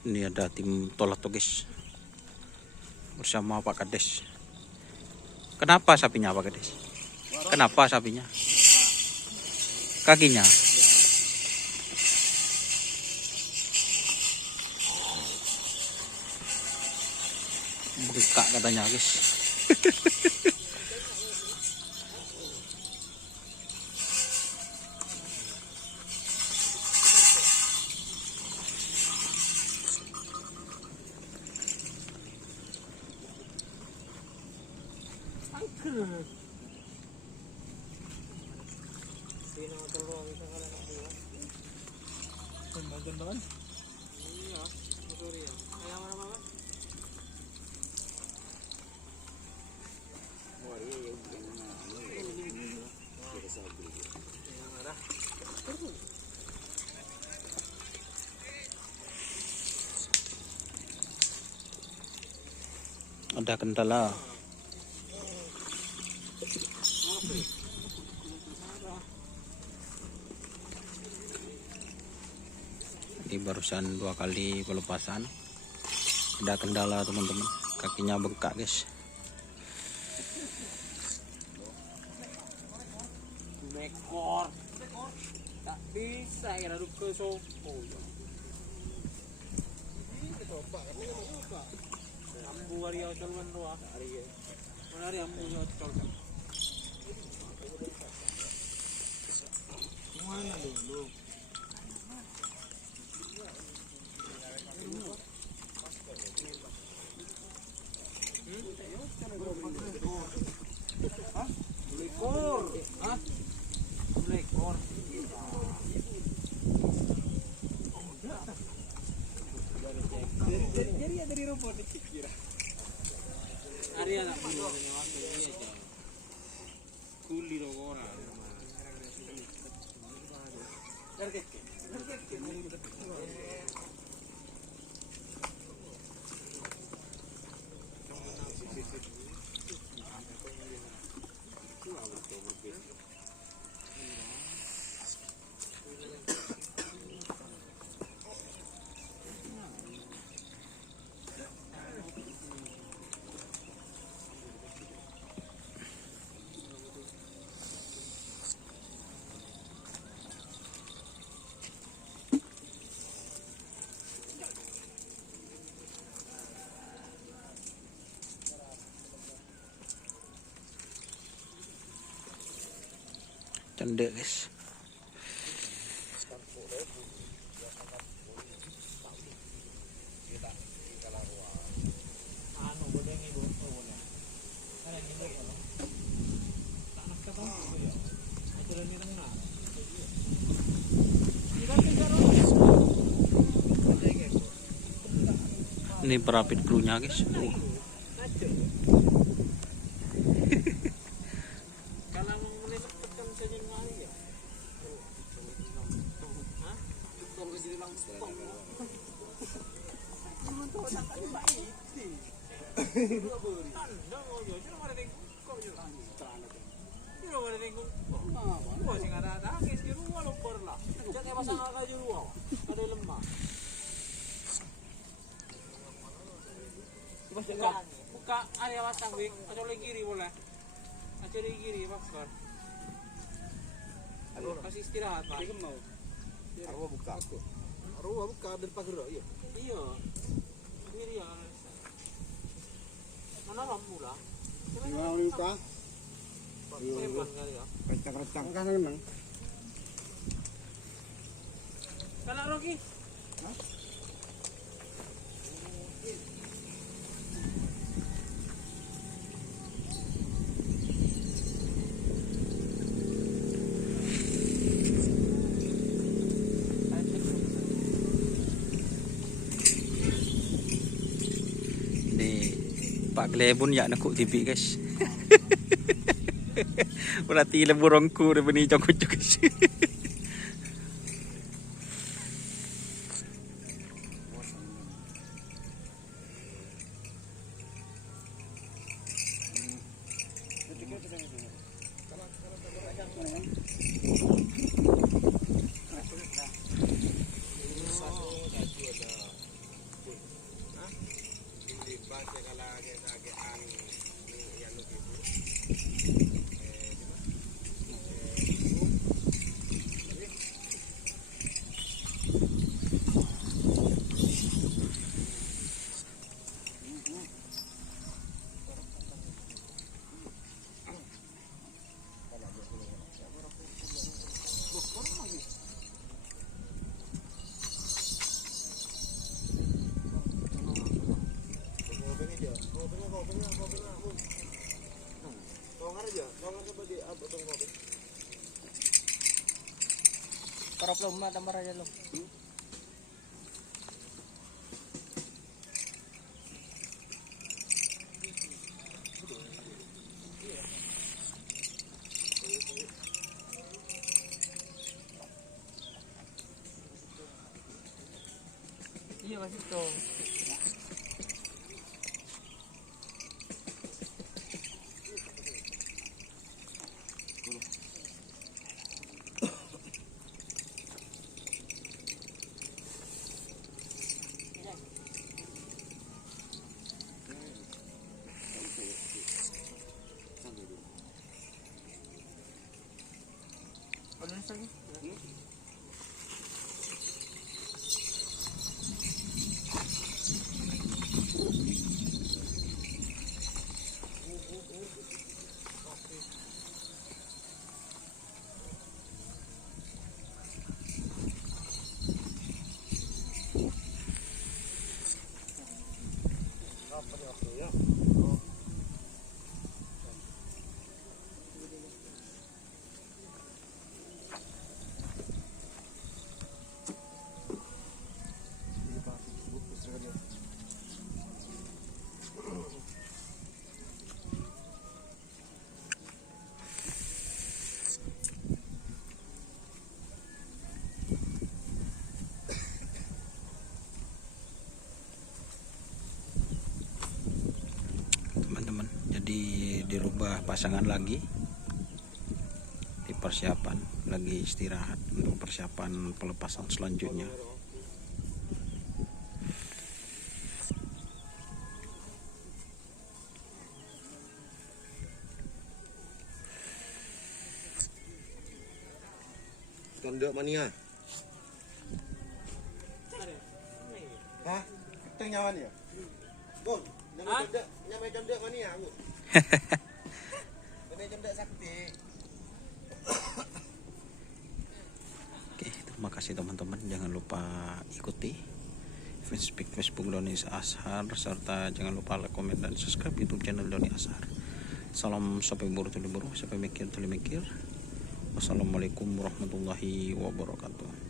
Ini ada tim tolak guys bersama Pak Kades. Kenapa sapinya Pak Kades? Kenapa sapinya? Kakinya. Bengkak katanya guys. Ada kendala. Ini barusan 2 kali pelepasan. Ada kendala teman-teman, kakinya bengkak guys. Ekor tak bisa ya aduk ke sopo. Ambu hari ocol mendoa hari ya. Mana hari ambu ocol. Mana dulu? Ekor, ah? Ekor. Dari robot dikira. Hari anak dulu ini waktu ini aja. Kuli rogora. Cendek guys. Ini perapit krunya guys. Buka area pasang wing, atau lagi kiri boleh. Acari kiri bakar. Aduh, kasih istirahat Pak. Mau. Arwah buka. Arwah buka dari pagar iya. Iya. Kiri ya. Mana lampu lah? Mau buka. Preman kali ya. Kencang-kencang kan menang. Kana Rocky? Hah? Pak Glebun ya nakuk TV guys. Berarti leburongku de beni jong kucuk guys. Para belum ada marah aja lo. Iya masih tuh. Teman-teman, jadi dirubah pasangan lagi, dipersiapan lagi istirahat untuk persiapan pelepasan selanjutnya. Condok mania. Hah? Keteng nyawan ya? Bun, nyamai condok mania, Bun. Nyamai condok sakti. Oke, terima kasih teman-teman. Jangan lupa ikuti Facebook Doni Ashar, serta jangan lupa like, komen, dan subscribe YouTube channel Doni Ashar. Salam sampai buru tuli buru, sampai mikir tuli mikir. Wassalamualaikum warahmatullahi wabarakatuh.